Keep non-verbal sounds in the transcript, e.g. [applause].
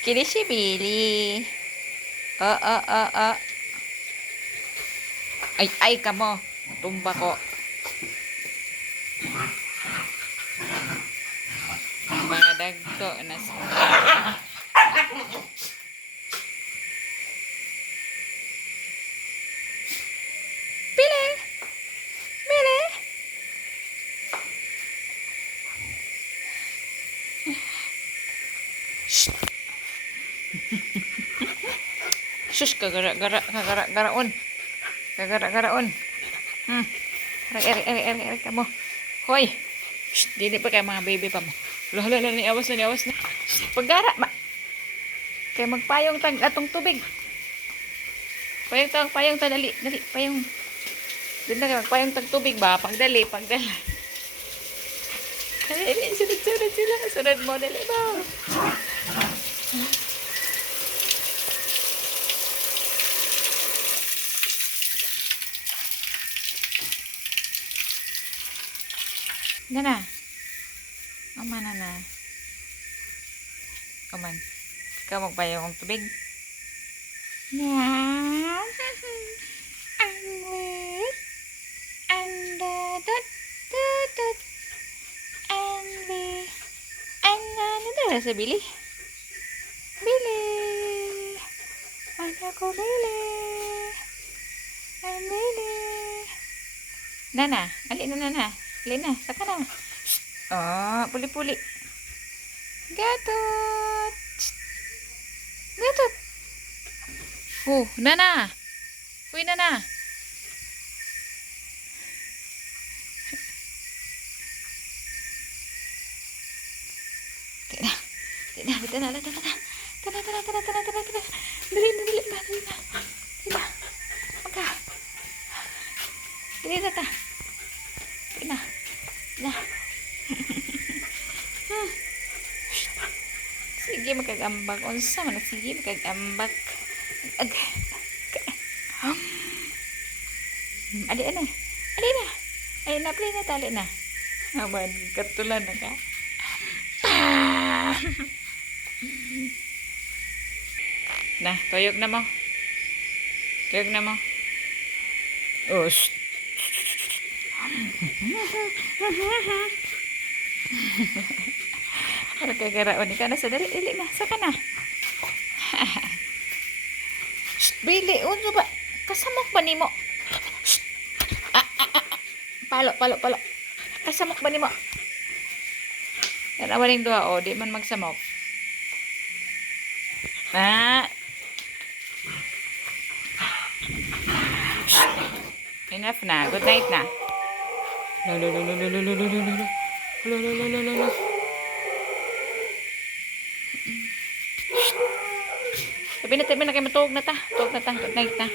Kirishibili. Oo, oh, oh, oh, oh. Ay, ay ka mo. Tumba ko. lago na siya. Pili! Pili! Shh! Shush, kagara-gara, kagara-garaon. Hmm. Erik, erik, erik, erik, kamu. Hoy! Shh, dili pa kayo mga baby pa mo. Hala, hala, ni awas na, ni na. Shh, paggara, ma. Kay magpayong tag atong tubig. Payong tag, payong tag, dali, dali, payong. Dili na kay magpayong tag tubig ba? Pagdali, pagdali. Dali, dali, sunod, sunod sila. Sunod mo, dali ba? Nana. Aman na na. Aman. Kamog pa yung tubig. Now, I'm with and uh, dot dot dot and we and uh, sa Billy? Billy! Anak ko Billy! And Billy! Nana, alin na nana. Alin na, saka na. Oh, puli-puli. Gatot. Gatot. Oh, Nana. Uy, Nana. Tidak. Tidak, tidak, tidak, tidak. Tidak, tidak, tidak, tidak, tidak, tidak. Dili, dili, ba, dili. Tidak. Maka. Dili, tata. Tidak. Tidak. Sige makagambag. Unsa man na sige makagambag. Ag. Adi ani. Adi na. Ay na play na tali na. Aman katulan na ka. Na, tuyog na mo. Tuyog na mo. [laughs] Para kay garaon ka na sa dali, dali na, saka na. Shh, Bili, unso ba? Kasamok ba nimo? Shh. Ah, ah, ah, ah. Palo, palo, palo. Kasamok ba nimo? Yan awaling duha, o, di man magsamok. Ah. Enough na. Good night na. Lo, lo, lo, lo, lo, lo, lo, lo, lo, lo. Lo, lo, lo, lo, lo, lo. Tabi na, tabi na kayo. Matuog na ta. Tuog na ta. Tuog na ta.